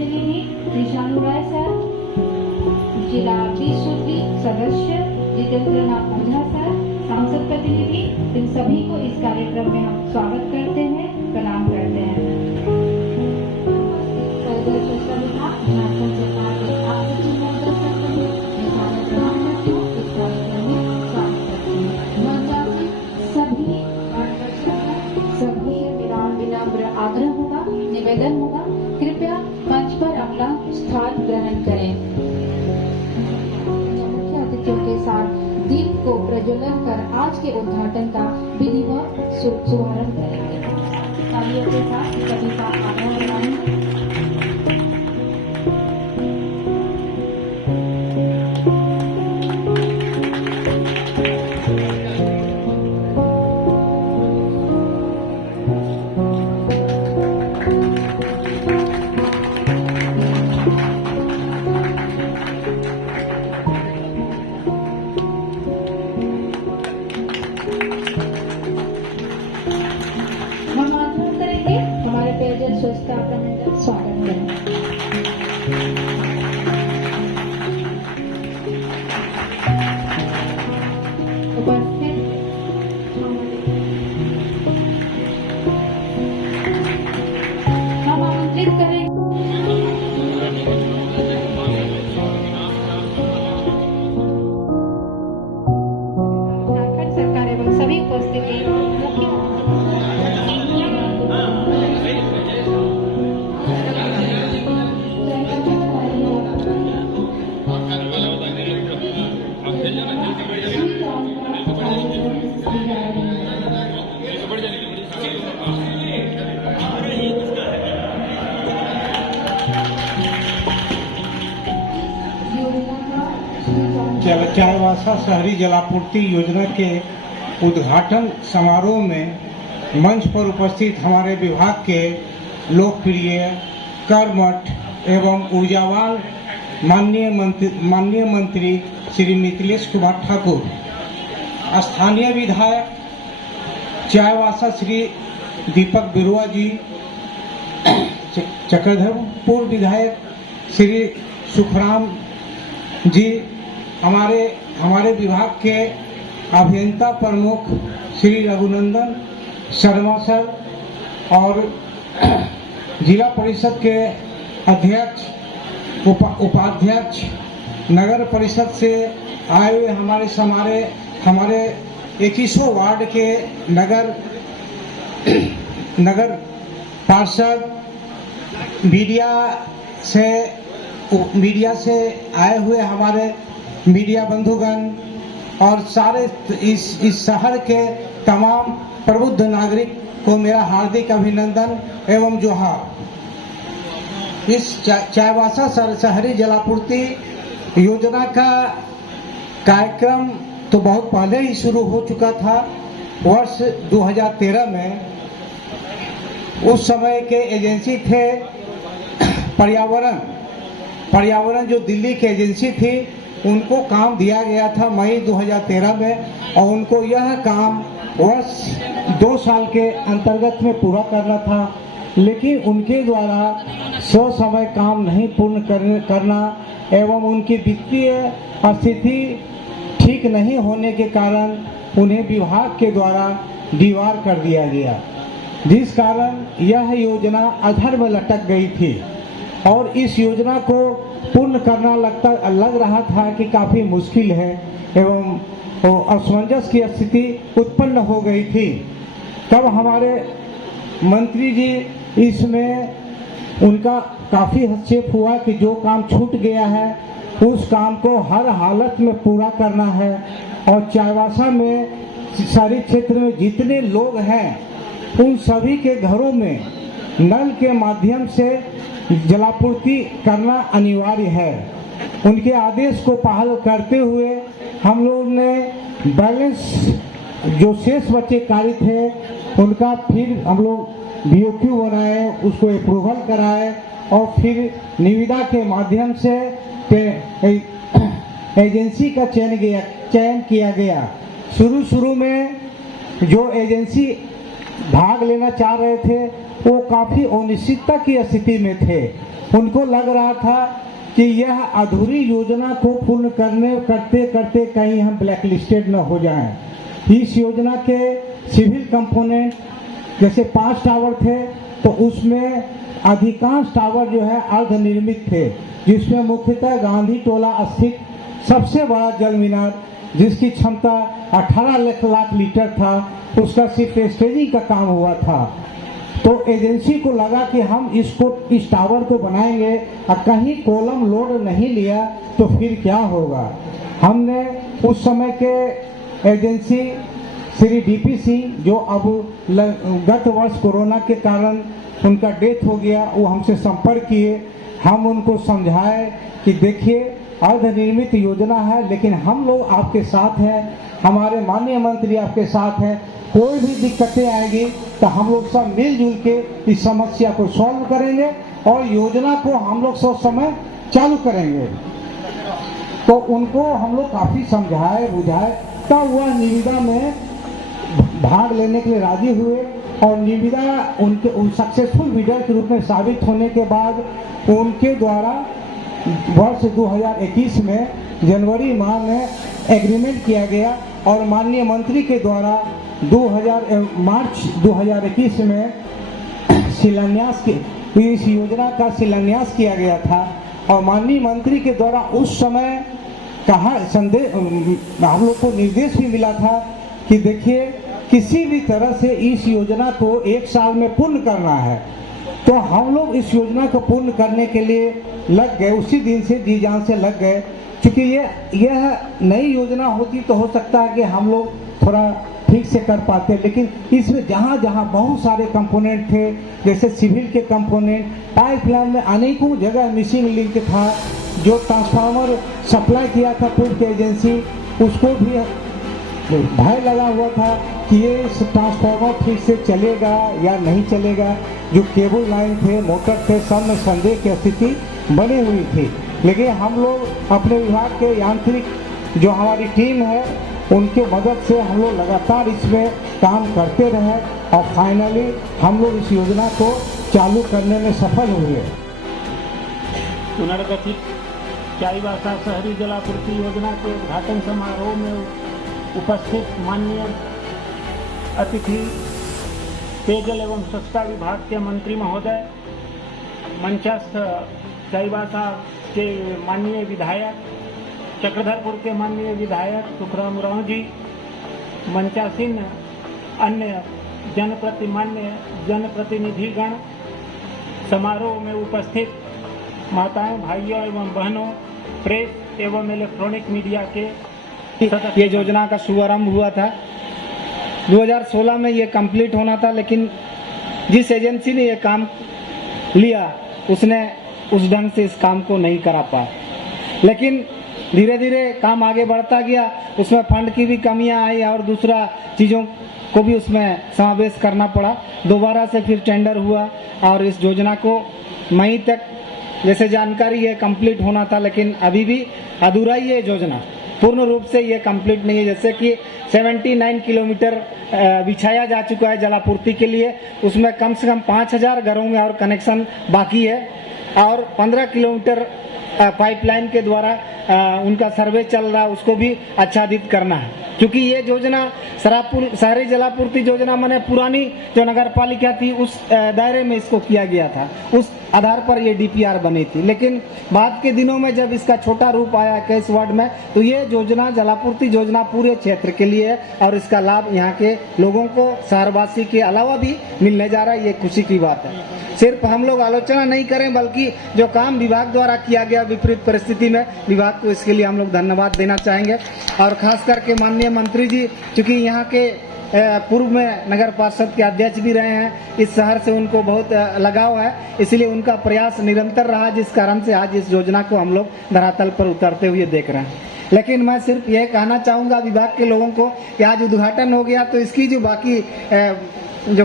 प्रतिनिधि कृष्णानु राय सर, जिला 20 सूत्री सदस्य जितेंद्र नाथ ओझा सर, सांसद प्रतिनिधि, इन सभी को इस कार्यक्रम में हम स्वागत करते हैं, प्रणाम करते हैं। झारखंड सरकार के आपके महोदय सर सहित मैं सारे प्रधानमंत्रियों इस कार्यक्रम में स्वागत करती हूँ। मंचासीन सभी मेरा विनम्र आग्रह होगा, निवेदन होगा, कृपया मंच पर अपना स्थान ग्रहण करें। मुख्य अतिथियों के साथ दीप को प्रज्वलन कर आज के उद्घाटन का विधिवत शुभारंभ करेंगे। तालियों के साथ सभी का आग्रह बनाएंगे। स्वच्छता प्रबंधन स्वागत करें। उपस्थित हम आमंत्रित करें झारखंड सरकार एवं सभी उपस्थिति चाईबासा शहरी जलापूर्ति योजना के उद्घाटन समारोह में मंच पर उपस्थित हमारे विभाग के लोकप्रिय, कर्मठ एवं ऊर्जावान माननीय मंत्री श्री मिथिलेश कुमार ठाकुर, स्थानीय विधायक चाईबासा श्री दीपक बिरुआ जी, चक्रधरपुर विधायक श्री सुखराम जी, हमारे विभाग के अभियंता प्रमुख श्री रघुनंदन शर्मा सर और जिला परिषद के अध्यक्ष, उपाध्यक्ष, नगर परिषद से आए हुए हमारे 2100 वार्ड के नगर पार्षद, मीडिया से आए हुए हमारे मीडिया बंधुगण और सारे इस शहर के तमाम प्रबुद्ध नागरिक को मेरा हार्दिक अभिनंदन एवं जोहार। इस चाईबासा शहरी जलापूर्ति योजना का कार्यक्रम तो बहुत पहले ही शुरू हो चुका था। वर्ष 2013 में उस समय के एजेंसी थे पर्यावरण जो दिल्ली की एजेंसी थी, उनको काम दिया गया था मई 2013 में और उनको यह काम वर्ष 2 साल के अंतर्गत में पूरा करना था, लेकिन उनके द्वारा समय काम नहीं पूर्ण करना एवं उनकी वित्तीय स्थिति ठीक नहीं होने के कारण उन्हें विभाग के द्वारा दीवार कर दिया गया, जिस कारण यह योजना अधर में लटक गई थी और इस योजना को पूर्ण करना लग रहा था कि काफ़ी मुश्किल है एवं असमंजस की स्थिति उत्पन्न हो गई थी। तब हमारे मंत्री जी इसमें उनका काफ़ी हस्तक्षेप हुआ कि जो काम छूट गया है उस काम को हर हालत में पूरा करना है और चाईबासा में शहरी क्षेत्र में जितने लोग हैं उन सभी के घरों में नल के माध्यम से जलापूर्ति करना अनिवार्य है। उनके आदेश को पहल करते हुए हम लोग ने बैलेंस जो शेष बचे कार्य थे उनका फिर हम लोग BOQ बनाए, उसको अप्रूवल कराए और फिर निविदा के माध्यम से एजेंसी का चयन किया गया। शुरू में जो एजेंसी भाग लेना चाह रहे थे वो काफ़ी अनिश्चितता की स्थिति में थे। उनको लग रहा था कि यह अधूरी योजना को पूर्ण करते करते कहीं हम ब्लैक लिस्टेड न हो जाएं। इस योजना के सिविल कंपोनेंट जैसे 5 टावर थे तो उसमें अधिकांश टावर जो है अर्धनिर्मित थे, जिसमें मुख्यतः गांधी टोला स्थित सबसे बड़ा जल मीनार जिसकी क्षमता 18 लाख लीटर था, उसका सिर्फ स्टेजिंग का काम हुआ था। तो एजेंसी को लगा कि हम इस टावर को बनाएंगे और कहीं कॉलम लोड नहीं लिया तो फिर क्या होगा। हमने उस समय के एजेंसी श्री डीपी सिंह, जो अब गत वर्ष कोरोना के कारण उनका डेथ हो गया, वो हमसे संपर्क किए। हम उनको समझाए कि देखिए अर्धनिर्मित योजना है, लेकिन हम लोग आपके साथ हैं, हमारे माननीय मंत्री आपके साथ हैं, कोई भी दिक्कतें आएगी तो हम लोग सब मिलजुल के इस समस्या को सॉल्व करेंगे और योजना को हम लोग सब समय चालू करेंगे। तो उनको हम लोग काफ़ी समझाए बुझाए, तब वह निविदा में भाग लेने के लिए राजी हुए और निविदा उनके सक्सेसफुल बिडर के रूप में साबित होने के बाद उनके द्वारा वर्ष 2021 में जनवरी माह में एग्रीमेंट किया गया और माननीय मंत्री के द्वारा मार्च 2021 में शिलान्यास इस योजना का शिलान्यास किया गया था। और माननीय मंत्री के द्वारा उस समय कहा संदेश हम लोग को निर्देश भी मिला था कि देखिए किसी भी तरह से इस योजना को 1 साल में पूर्ण करना है। तो हम लोग इस योजना को पूर्ण करने के लिए लग गए, उसी दिन से जी जान से लग गए। क्योंकि यह नई योजना होती तो हो सकता है कि हम लोग थोड़ा ठीक से कर पाते, लेकिन इसमें जहाँ जहाँ बहुत सारे कंपोनेंट थे, जैसे सिविल के कंपोनेंट, पाइपलाइन में अनेकों जगह मिसिंग लिंक था, जो ट्रांसफार्मर सप्लाई किया था पूर्व की एजेंसी, उसको भी भय लगा हुआ था कि ये ट्रांसफार्मर ठीक से चलेगा या नहीं चलेगा। जो केबल लाइन थे, मोटर थे, सब में संदेह की स्थिति बनी हुई थी। लेकिन हम लोग अपने विभाग के यांत्रिक जो हमारी टीम है उनके मदद से हम लोग लगातार इसमें काम करते रहे और फाइनली हम लोग इस योजना को चालू करने में सफल हुए। पुनर्गठित चाईबासा शहरी जलापूर्ति योजना के उद्घाटन समारोह में उपस्थित माननीय अतिथि पेयजल एवं स्वच्छता विभाग के मंत्री महोदय, मंचस्थ चाईबासा के माननीय विधायक, चक्रधरपुर के माननीय विधायक सुखराम उरांव जी, मंचासीन अन्य जनप्रतिनिधिगण, समारोह में उपस्थित माताओं, भाइयों एवं बहनों, प्रेस एवं इलेक्ट्रॉनिक मीडिया के ये योजना का शुभारंभ हुआ था। 2016 में ये कंप्लीट होना था, लेकिन जिस एजेंसी ने ये काम लिया उसने उस ढंग से इस काम को नहीं करा पाया। लेकिन धीरे धीरे काम आगे बढ़ता गया, उसमें फंड की भी कमियां आई और दूसरा चीज़ों को भी उसमें समावेश करना पड़ा। दोबारा से फिर टेंडर हुआ और इस योजना को मई तक जैसे जानकारी है कंप्लीट होना था, लेकिन अभी भी अधूरा ही है योजना, पूर्ण रूप से ये कंप्लीट नहीं है। जैसे कि 79 किलोमीटर बिछाया जा चुका है जलापूर्ति के लिए, उसमें कम से कम 5000 घरों में और कनेक्शन बाकी है और 15 किलोमीटर पाइपलाइन के द्वारा उनका सर्वे चल रहा है, उसको भी आच्छादित करना है। क्योंकि ये योजना शहरी जलापूर्ति योजना माने पुरानी जो नगर पालिका थी उस दायरे में इसको किया गया था, उस आधार पर ये डीपीआर बनी थी। लेकिन बाद के दिनों में जब इसका छोटा रूप आया 21 वार्ड में, तो ये योजना जलापूर्ति योजना पूरे क्षेत्र के लिए है और इसका लाभ यहाँ के लोगों को शहरवासी के अलावा भी मिलने जा रहा है। ये खुशी की बात है। सिर्फ हम लोग आलोचना नहीं करें, बल्कि जो काम विभाग द्वारा किया गया विपरीत परिस्थिति में, विभाग को इसके लिए हम लोग धन्यवाद देना चाहेंगे। और खास करके माननीय मंत्री जी, चूँकि यहाँ के पूर्व में नगर पार्षद के अध्यक्ष भी रहे हैं, इस शहर से उनको बहुत लगाव है, इसलिए उनका प्रयास निरंतर रहा, जिस कारण से आज इस योजना को हम लोग धरातल पर उतरते हुए देख रहे हैं। लेकिन मैं सिर्फ यह कहना चाहूँगा विभाग के लोगों को कि आज उद्घाटन हो गया तो इसकी जो बाकी जो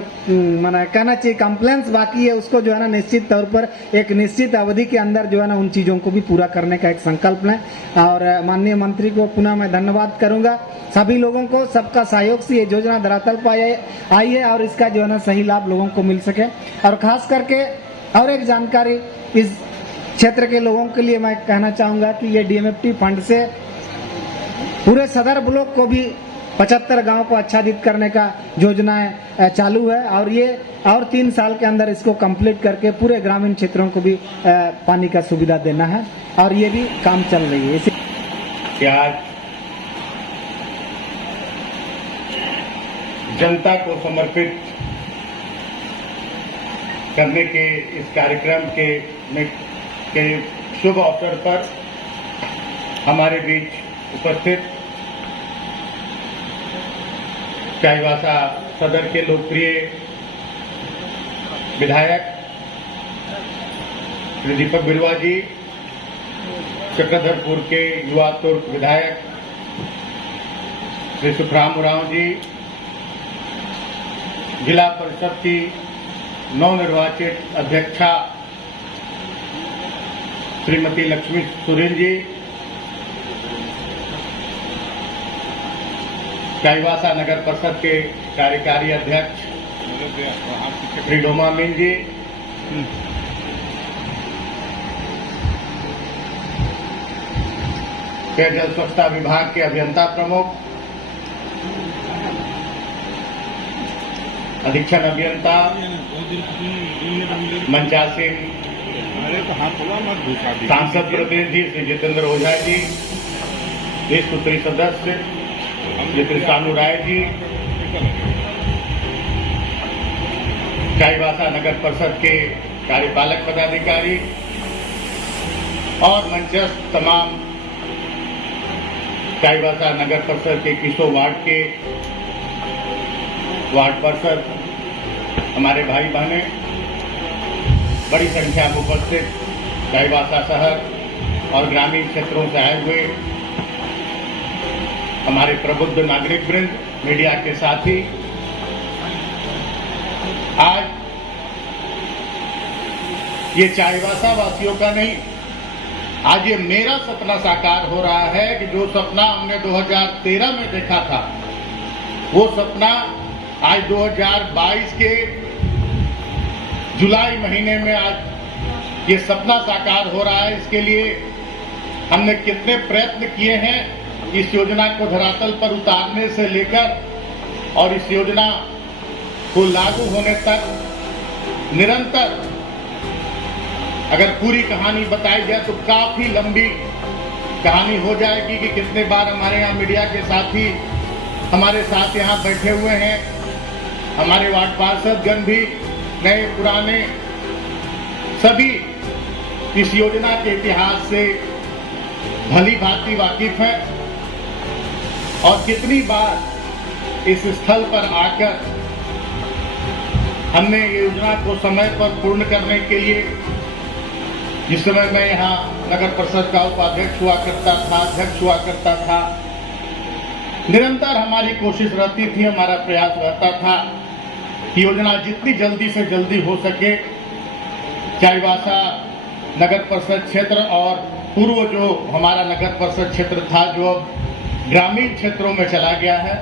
माना कहना चाहिए कंप्लेंट्स बाकी है उसको जो है ना निश्चित तौर पर एक निश्चित अवधि के अंदर जो है ना उन चीज़ों को भी पूरा करने का एक संकल्प लें। और माननीय मंत्री को पुनः मैं धन्यवाद करूंगा। सभी लोगों को सबका सहयोग से ये योजना धरातल पर आई है और इसका जो है ना सही लाभ लोगों को मिल सके। और खास करके और एक जानकारी इस क्षेत्र के लोगों के लिए मैं कहना चाहूँगा कि ये DMFT फंड से पूरे सदर ब्लॉक को भी 75 गांव को आच्छादित करने का योजनाएं चालू है और ये और 3 साल के अंदर इसको कंप्लीट करके पूरे ग्रामीण क्षेत्रों को भी पानी का सुविधा देना है और ये भी काम चल रही है। कि आज जनता को समर्पित करने के इस कार्यक्रम के शुभ अवसर पर हमारे बीच उपस्थित चाईबासा सदर के लोकप्रिय विधायक श्री दीपक बिरुआ जी, चक्रधरपुर के युवा तुर्क विधायक श्री सुखराम उरांव जी, जिला परिषद की नवनिर्वाचित अध्यक्षा श्रीमती लक्ष्मी सुरेन जी, चाईबासा नगर परिषद के कार्यकारी अध्यक्ष श्री डोमा मीन जी, पेयजल स्वच्छता विभाग के अभियंता प्रमुख, अधीक्षण अभियंता मंचा सिंह, सांसद प्रतिनिधि श्री जितेंद्र ओझा जी, देश सूत्री सदस्य श्री सानू राय जी, चाईबासा नगर परिषद के कार्यपालक पदाधिकारी और मंचस्थ तमाम चाईबासा नगर परिषद के किसो वार्ड के वार्ड पार्षद, हमारे भाई बहने, बड़ी संख्या में उपस्थित चाईबासा शहर और ग्रामीण क्षेत्रों से आए हुए हमारे प्रबुद्ध नागरिक वृंद, मीडिया के साथी, आज ये चाईबासा वासियों का नहीं, आज ये मेरा सपना साकार हो रहा है कि जो सपना हमने 2013 में देखा था, वो सपना आज 2022 के जुलाई महीने में आज ये सपना साकार हो रहा है। इसके लिए हमने कितने प्रयत्न किए हैं इस योजना को धरातल पर उतारने से लेकर और इस योजना को लागू होने तक निरंतर। अगर पूरी कहानी बताई जाए तो काफी लंबी कहानी हो जाएगी कि कितने बार हमारे यहाँ मीडिया के साथी हमारे साथ यहाँ बैठे हुए हैं, हमारे वार्ड पार्षदगण भी नए पुराने सभी इस योजना के इतिहास से भली भांति वाकिफ हैं और कितनी बार इस स्थल पर आकर हमने ये योजना को समय पर पूर्ण करने के लिए, जिस समय मैं यहाँ नगर परिषद का उपाध्यक्ष हुआ करता था, अध्यक्ष हुआ करता था, निरंतर हमारी कोशिश रहती थी, हमारा प्रयास रहता था कि योजना जितनी जल्दी से जल्दी हो सके चाईबासा नगर परिषद क्षेत्र और पूर्व जो हमारा नगर परिषद क्षेत्र था जो अब ग्रामीण क्षेत्रों में चला गया है,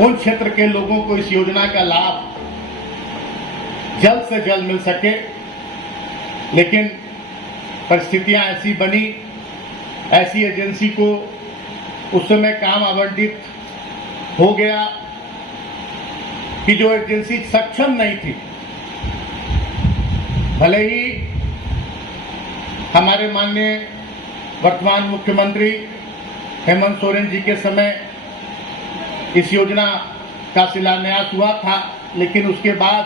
उन क्षेत्र के लोगों को इस योजना का लाभ जल्द से जल्द मिल सके। लेकिन परिस्थितियां ऐसी बनी, ऐसी एजेंसी को उस समय काम आवंटित हो गया कि जो एजेंसी सक्षम नहीं थी। भले ही हमारे माननीय वर्तमान मुख्यमंत्री हेमंत सोरेन जी के समय इस योजना का शिलान्यास हुआ था, लेकिन उसके बाद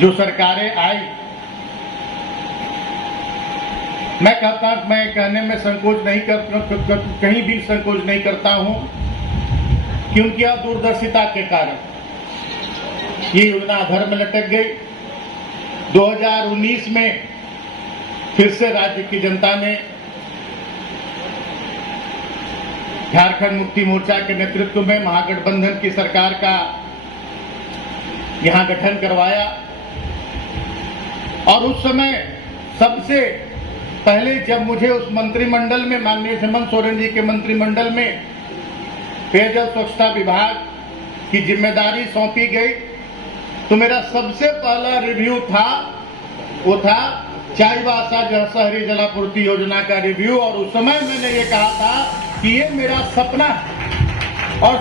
जो सरकारें आई, मैं कहने में संकोच नहीं कहीं भी संकोच नहीं करता हूं कि उनकी अदूरदर्शिता के कारण ये योजना अधर में लटक गई। 2019 में फिर से राज्य की जनता ने झारखंड मुक्ति मोर्चा के नेतृत्व में महागठबंधन की सरकार का यहां गठन करवाया और उस समय सबसे पहले जब मुझे उस मंत्रिमंडल में माननीय हेमंत सोरेन जी के मंत्रिमंडल में पेयजल स्वच्छता विभाग की जिम्मेदारी सौंपी गई तो मेरा सबसे पहला रिव्यू था वो था चाईबासा शहरी जलापूर्ति योजना का रिव्यू। और उस समय मैंने ये कहा था कि ये मेरा सपना है और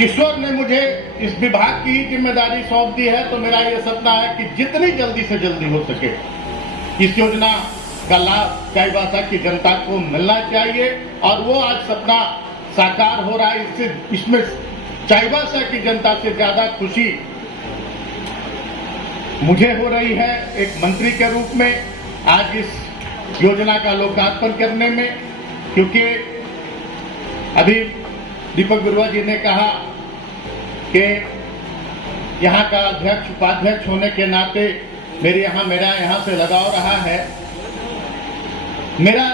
ईश्वर ने मुझे इस विभाग की जिम्मेदारी सौंप दी है तो मेरा ये सपना है कि जितनी जल्दी से जल्दी हो सके इस योजना का लाभ चाईबासा की जनता को मिलना चाहिए और वो आज सपना साकार हो रहा है। इसमें चाईबासा की जनता से ज्यादा खुशी मुझे हो रही है एक मंत्री के रूप में आज इस योजना का लोकार्पण करने में, क्योंकि अभी दीपक बिरुआ जी ने कहा कि यहाँ का अध्यक्ष उपाध्यक्ष होने के नाते मेरा यहाँ से लगाव रहा है। मेरा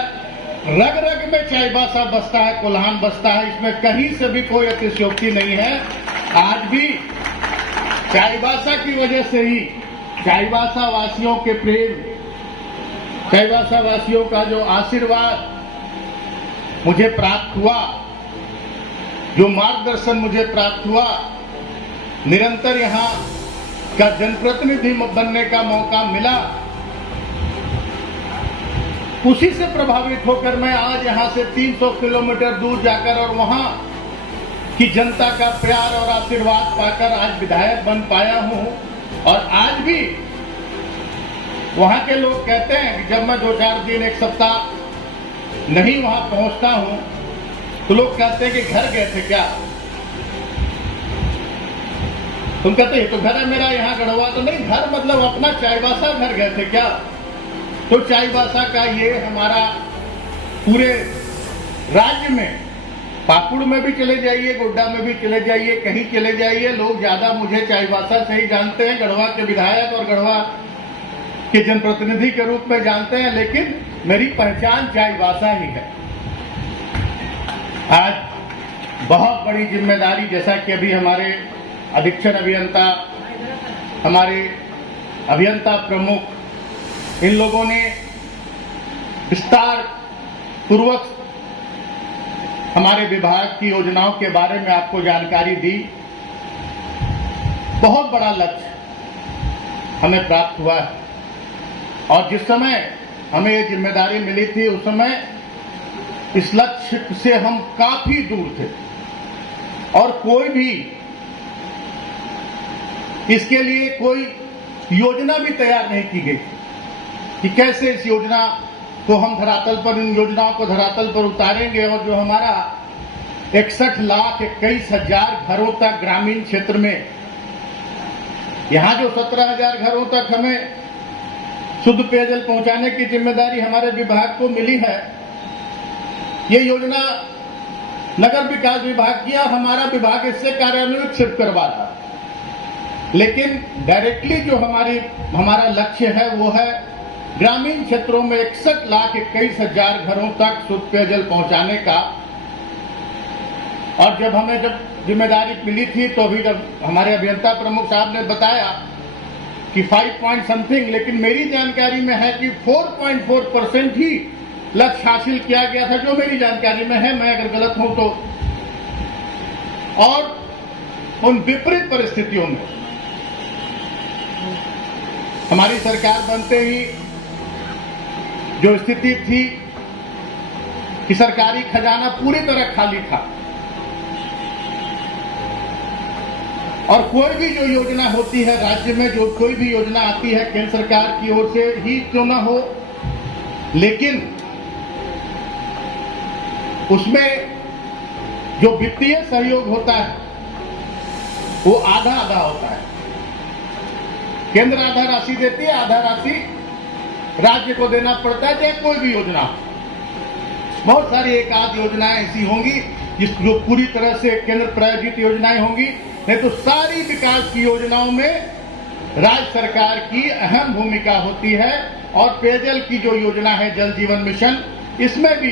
रग रग में चाईबासा बसता है, कोल्हान बसता है, इसमें कहीं से भी कोई अतिशयोक्ति नहीं है। आज भी चाईबासा की वजह से ही चाईबासा वासियों के प्रेम, चाईबासा वासियों का जो आशीर्वाद मुझे प्राप्त हुआ, जो मार्गदर्शन मुझे प्राप्त हुआ, निरंतर यहाँ का जनप्रतिनिधि बनने का मौका मिला, उसी से प्रभावित होकर मैं आज यहाँ से 300 किलोमीटर दूर जाकर और वहाँ की जनता का प्यार और आशीर्वाद पाकर आज विधायक बन पाया हूँ। और आज भी वहाँ के लोग कहते हैं कि जब मैं 2-4 दिन एक सप्ताह नहीं वहाँ पहुँचता हूँ तो लोग कहते हैं कि घर गए थे क्या? तुम कहते हैं तो घर है मेरा यहाँ गढ़वा, तो नहीं, घर मतलब अपना चाईबासा घर गए थे क्या? तो चाईबासा का ये हमारा पूरे राज्य में, पाकुड़ में भी चले जाइए, गोड्डा में भी चले जाइए, कहीं चले जाइए, लोग ज्यादा मुझे चाईबासा से ही जानते हैं, गढ़वा के विधायक और गढ़वा के जनप्रतिनिधि के रूप में जानते हैं, लेकिन मेरी पहचान चाईबासा ही है। आज बहुत बड़ी जिम्मेदारी, जैसा कि अभी हमारे अधीक्षण अभियंता, हमारे अभियंता प्रमुख, इन लोगों ने विस्तार पूर्वक हमारे विभाग की योजनाओं के बारे में आपको जानकारी दी। बहुत बड़ा लक्ष्य हमें प्राप्त हुआ है और जिस समय हमें ये जिम्मेदारी मिली थी उस समय इस लक्ष्य से हम काफी दूर थे और कोई भी इसके लिए कोई योजना भी तैयार नहीं की गई कि कैसे इस योजना को हम धरातल पर, इन योजनाओं को धरातल पर उतारेंगे। और जो हमारा 61,21,000 घरों तक ग्रामीण क्षेत्र में, यहाँ जो 17,000 घरों तक हमें शुद्ध पेयजल पहुंचाने की जिम्मेदारी हमारे विभाग को मिली है, ये योजना नगर विकास विभाग की और हमारा विभाग इससे कार्यान्वित सिर्फ करवा था। लेकिन डायरेक्टली जो हमारा लक्ष्य है वो है ग्रामीण क्षेत्रों में 61,21,000 घरों तक शुद्ध पेयजल पहुंचाने का। और जब जिम्मेदारी मिली थी तो अभी जब हमारे अभियंता प्रमुख साहब ने बताया कि 5 पॉइंट समथिंग, लेकिन मेरी जानकारी में है कि 4.4% ही लक्ष्य हासिल किया गया था, जो मेरी जानकारी में है, मैं अगर गलत हूं तो। और उन विपरीत परिस्थितियों में हमारी सरकार बनते ही जो स्थिति थी कि सरकारी खजाना पूरी तरह खाली था और कोई भी जो योजना होती है राज्य में, जो कोई भी योजना आती है केंद्र सरकार की ओर से ही क्यों ना हो, लेकिन उसमें जो वित्तीय सहयोग होता है वो आधा आधा होता है। केंद्र आधा राशि देती है, आधा राशि राज्य को देना पड़ता है, चाहे कोई भी योजना हो। बहुत सारी एक आध योजनाएं ऐसी होंगी जो पूरी तरह से केंद्र प्रायोजित योजनाएं होंगी, नहीं तो सारी विकास की योजनाओं में राज्य सरकार की अहम भूमिका होती है। और पेयजल की जो योजना है जल जीवन मिशन, इसमें भी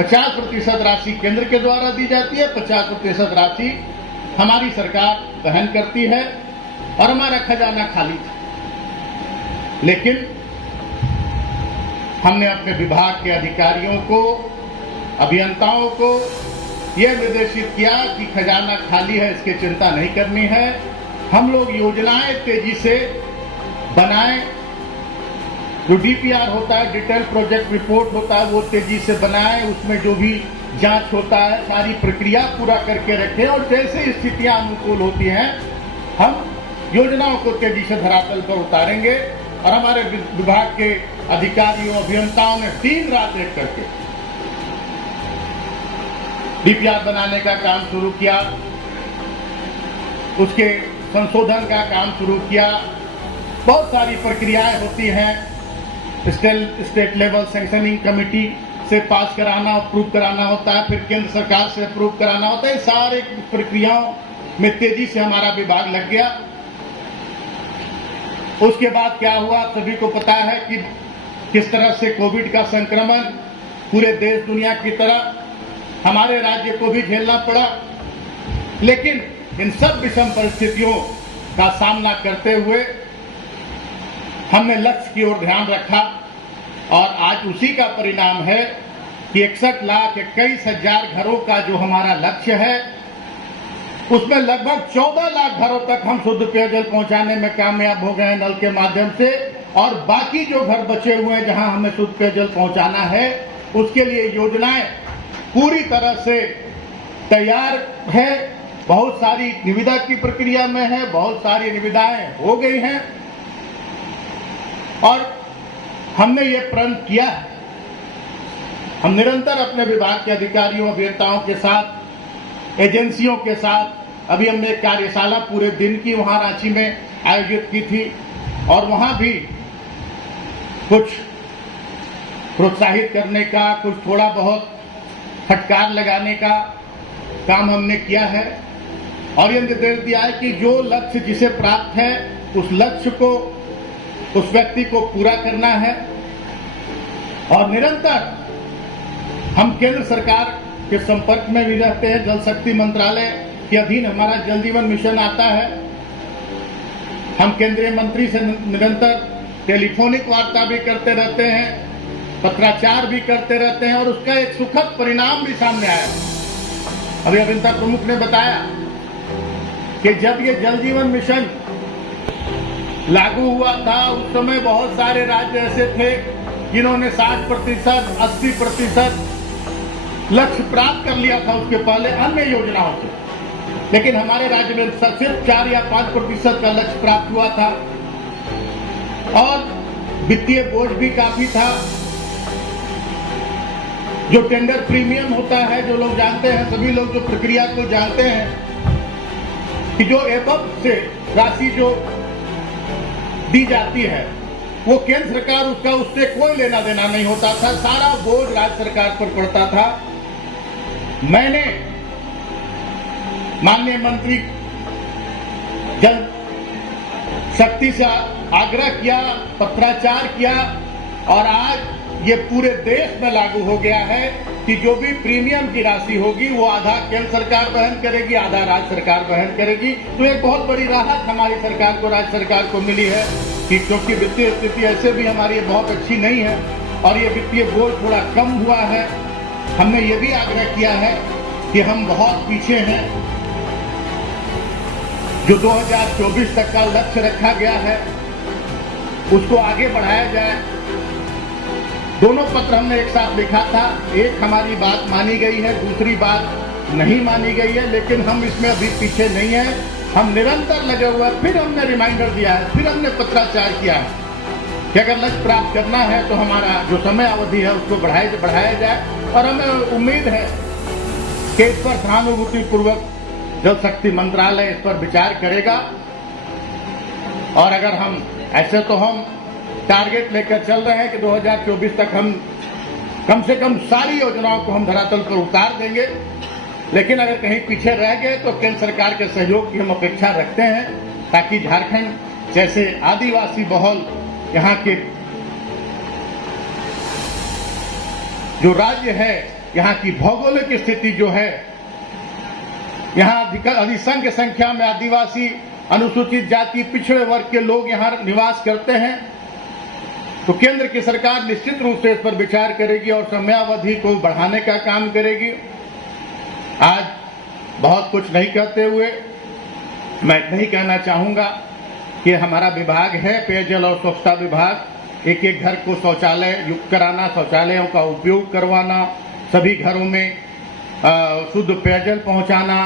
50% राशि केंद्र के द्वारा दी जाती है, 50% राशि हमारी सरकार वहन करती है और हमारा खजाना खाली था। लेकिन हमने अपने विभाग के अधिकारियों को, अभियंताओं को यह निर्देशित किया कि खजाना खाली है, इसकी चिंता नहीं करनी है। हम लोग योजनाएं तेजी से बनाएं, जो डीपीआर होता है, डिटेल प्रोजेक्ट रिपोर्ट होता है, वो तेजी से बनाएं, उसमें जो भी जांच होता है सारी प्रक्रिया पूरा करके रखें और जैसे स्थितियां अनुकूल होती हैं हम योजनाओं को तेजी से धरातल पर उतारेंगे। और हमारे विभाग के अधिकारियों, अभियंताओं ने दिन रात एक करके डीपीआर बनाने का काम शुरू किया, उसके संशोधन का काम शुरू किया। बहुत सारी प्रक्रियाएं होती हैं, स्टेट लेवल सैंक्शनिंग कमेटी से पास कराना, अप्रूव कराना होता है, फिर केंद्र सरकार से अप्रूव कराना होता है। सारे प्रक्रियाओं में तेजी से हमारा विभाग लग गया। उसके बाद क्या हुआ, सभी को पता है कि किस तरह से कोविड का संक्रमण पूरे देश दुनिया की तरह हमारे राज्य को भी झेलना पड़ा। लेकिन इन सब विषम परिस्थितियों का सामना करते हुए हमने लक्ष्य की ओर ध्यान रखा और आज उसी का परिणाम है कि 61,21,000 घरों का जो हमारा लक्ष्य है उसमें लगभग 14 लाख घरों तक हम शुद्ध पेयजल पहुंचाने में कामयाब हो गए हैं नल के माध्यम से। और बाकी जो घर बचे हुए हैं जहां हमें शुद्ध पेयजल पहुंचाना है उसके लिए योजनाएं पूरी तरह से तैयार है। बहुत सारी निविदा की प्रक्रिया में है, बहुत सारी निविदाएं हो गई हैं और हमने ये प्रण किया है। हम निरंतर अपने विभाग के अधिकारियों, अभियंताओं के साथ, एजेंसियों के साथ, अभी हमने एक कार्यशाला पूरे दिन की वहां रांची में आयोजित की थी और वहां भी कुछ प्रोत्साहित करने का, कुछ थोड़ा बहुत फटकार लगाने का काम हमने किया है और यह निर्देश दिया है कि जो लक्ष्य जिसे प्राप्त है उस लक्ष्य को, उस व्यक्ति को पूरा करना है। और निरंतर हम केंद्र सरकार के संपर्क में भी रहते हैं। जल शक्ति मंत्रालय के अधीन हमारा जल जीवन मिशन आता है। हम केंद्रीय मंत्री से निरंतर टेलीफोनिक वार्ता भी करते रहते हैं, पत्राचार भी करते रहते हैं और उसका एक सुखद परिणाम भी सामने आया। अभी अभियंता प्रमुख ने बताया कि जब ये जल जीवन मिशन लागू हुआ था उस समय बहुत सारे राज्य ऐसे थे जिन्होंने 60%, 80% लक्ष्य प्राप्त कर लिया था उसके पहले अन्य योजनाओं से। लेकिन हमारे राज्य में सिर्फ 4 या 5% का लक्ष्य प्राप्त हुआ था और वित्तीय बोझ भी काफी था। जो टेंडर प्रीमियम होता है, जो लोग जानते हैं, सभी लोग जो प्रक्रिया को जानते हैं कि जो एबव से राशि जो दी जाती है वो केंद्र सरकार उसका उससे कोई लेना देना नहीं होता था, सारा बोझ राज्य सरकार पर पड़ता था। मैंने माननीय मंत्री जल शक्ति से आग्रह किया, पत्राचार किया और आज ये पूरे देश में लागू हो गया है कि जो भी प्रीमियम की राशि होगी वो आधा केंद्र सरकार वहन करेगी, आधा राज्य सरकार वहन करेगी। तो एक बहुत बड़ी राहत हमारी सरकार को, राज्य सरकार को मिली है कि क्योंकि वित्तीय स्थिति ऐसे भी हमारी बहुत अच्छी नहीं है और ये वित्तीय बोझ थोड़ा कम हुआ है। हमने ये भी आग्रह किया है कि हम बहुत पीछे हैं। जो 2024 तक का लक्ष्य रखा गया है उसको आगे बढ़ाया जाए। दोनों पत्र हमने एक साथ लिखा था, एक हमारी बात मानी गई है, दूसरी बात नहीं मानी गई है, लेकिन हम इसमें अभी पीछे नहीं है। हम निरंतर लगे हुए हैं। फिर हमने रिमाइंडर दिया है, फिर हमने पत्राचार किया है कि अगर लक्ष्य प्राप्त करना है तो हमारा जो समय अवधि है उसको बढ़ाया जाए और हमें उम्मीद है कि इस पर सहानुभूति पूर्वक जल शक्ति मंत्रालय इस पर विचार करेगा। और अगर हम ऐसे तो हम टारगेट लेकर चल रहे हैं कि 2024 तक हम कम से कम सारी योजनाओं को हम धरातल पर उतार देंगे, लेकिन अगर कहीं पीछे रह गए तो केंद्र सरकार के सहयोग की हम अपेक्षा रखते हैं ताकि झारखंड जैसे आदिवासी बहुल यहाँ के जो राज्य है यहाँ की भौगोलिक स्थिति जो है, यहाँ अधिसंख्य संख्या में आदिवासी, अनुसूचित जाति, पिछड़े वर्ग के लोग यहाँ निवास करते हैं, तो केंद्र की सरकार निश्चित रूप से इस पर विचार करेगी और समयावधि को बढ़ाने का काम करेगी। आज बहुत कुछ नहीं कहते हुए मैं इतना ही कहना चाहूंगा कि हमारा विभाग है पेयजल और स्वच्छता विभाग, एक एक घर को शौचालय युक्त कराना, शौचालयों का उपयोग करवाना, सभी घरों में शुद्ध पेयजल पहुंचाना,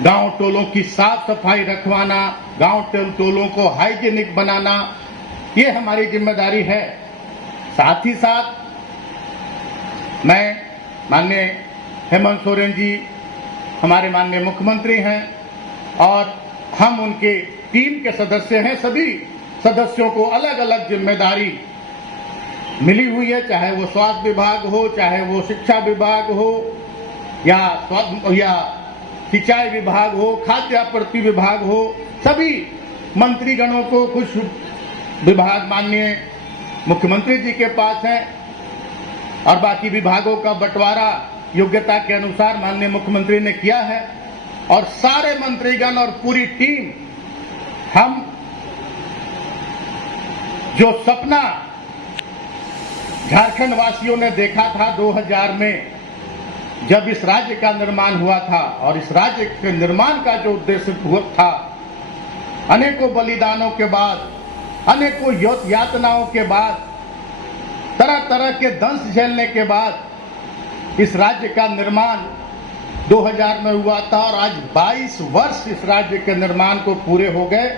गांव टोलों की साफ सफाई रखवाना, गांव टोलों को हाइजीनिक बनाना, ये हमारी जिम्मेदारी है। साथ ही साथ मैं माननीय हेमंत सोरेन जी हमारे माननीय मुख्यमंत्री हैं और हम उनके टीम के सदस्य हैं। सभी सदस्यों को अलग अलग जिम्मेदारी मिली हुई है, चाहे वो स्वास्थ्य विभाग हो, चाहे वो शिक्षा विभाग हो, या सिंचाई विभाग हो, खाद्य आपूर्ति विभाग हो। सभी मंत्रीगणों को कुछ विभाग माननीय मुख्यमंत्री जी के पास है और बाकी विभागों का बंटवारा योग्यता के अनुसार माननीय मुख्यमंत्री ने किया है। और सारे मंत्रीगण और पूरी टीम, हम जो सपना झारखंड वासियों ने देखा था 2000 में जब इस राज्य का निर्माण हुआ था, और इस राज्य के निर्माण का जो उद्देश्य हुआ था, अनेकों बलिदानों के बाद, अनेकों यातनाओं के बाद, तरह तरह के दंश झेलने के बाद इस राज्य का निर्माण 2000 में हुआ था और आज 22 वर्ष इस राज्य के निर्माण को पूरे हो गए।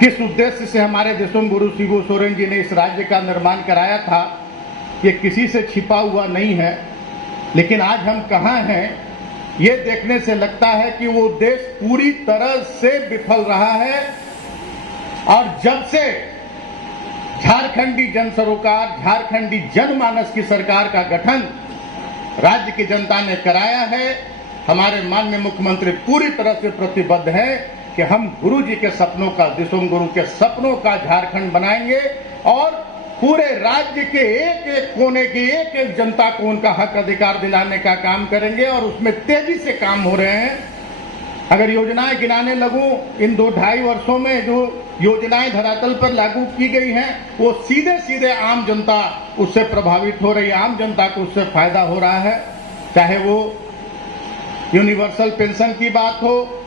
किस उद्देश्य से हमारे दिसोम गुरु शिबू सोरेन जी ने इस राज्य का निर्माण कराया था, ये किसी से छिपा हुआ नहीं है। लेकिन आज हम कहाँ हैं, ये देखने से लगता है कि वो उद्देश्य पूरी तरह से विफल रहा है। और जब से झारखंडी जन सरोकार, झारखंडी जनमानस की सरकार का गठन राज्य की जनता ने कराया है, हमारे माननीय मुख्यमंत्री पूरी तरह से प्रतिबद्ध है कि हम गुरु जी के सपनों का, दिसोम गुरु के सपनों का झारखंड बनाएंगे और पूरे राज्य के एक एक कोने की एक एक जनता को उनका हक अधिकार दिलाने का काम करेंगे। और उसमें तेजी से काम हो रहे हैं। अगर योजनाएं गिनाने लगूं, इन 2-2.5 वर्षों में जो योजनाएं धरातल पर लागू की गई हैं, वो सीधे सीधे आम जनता उससे प्रभावित हो रही है, आम जनता को उससे फायदा हो रहा है। चाहे वो यूनिवर्सल पेंशन की बात हो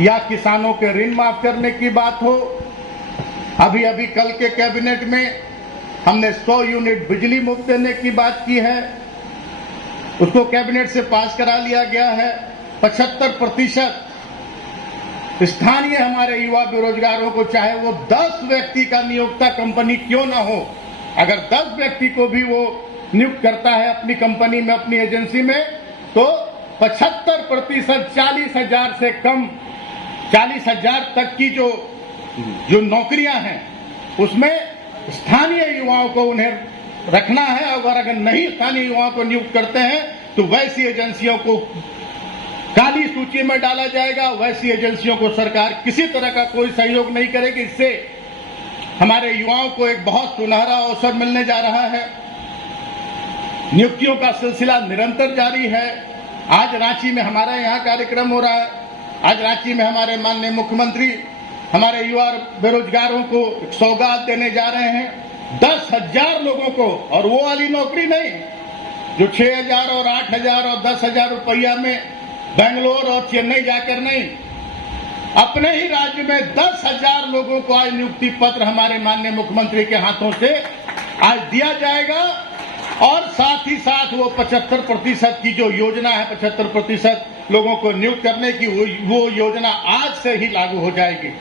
या किसानों के ऋण माफ करने की बात हो। अभी अभी कल के कैबिनेट में हमने 100 यूनिट बिजली मुफ्त देने की बात की है, उसको कैबिनेट से पास करा लिया गया है। 75% स्थानीय हमारे युवा बेरोजगारों को, चाहे वो 10 व्यक्ति का नियोक्ता कंपनी क्यों ना हो, अगर 10 व्यक्ति को भी वो नियुक्त करता है अपनी कंपनी में, अपनी एजेंसी में, तो 75% 40,000 से कम, 40,000 तक की जो नौकरियां हैं उसमें स्थानीय युवाओं को उन्हें रखना है। अगर नहीं स्थानीय युवाओं को नियुक्त करते हैं तो वैसी एजेंसियों को काली सूची में डाला जाएगा, वैसी एजेंसियों को सरकार किसी तरह का कोई सहयोग नहीं करेगी। इससे हमारे युवाओं को एक बहुत सुनहरा अवसर मिलने जा रहा है। नियुक्तियों का सिलसिला निरंतर जारी है। आज रांची में हमारा यहाँ कार्यक्रम हो रहा है। आज रांची में हमारे माननीय मुख्यमंत्री हमारे युवा बेरोजगारों को एक सौगात देने जा रहे हैं, 10,000 लोगों को। और वो वाली नौकरी नहीं जो 6,000 और 8,000 और 10,000 रुपया में बेंगलोर और चेन्नई जाकर नहीं, अपने ही राज्य में 10,000 लोगों को आज नियुक्ति पत्र हमारे माननीय मुख्यमंत्री के हाथों से आज दिया जाएगा। और साथ ही साथ वो 75% की जो योजना है, 75% लोगों को नियुक्त करने की, वो योजना आज से ही लागू हो जाएगी।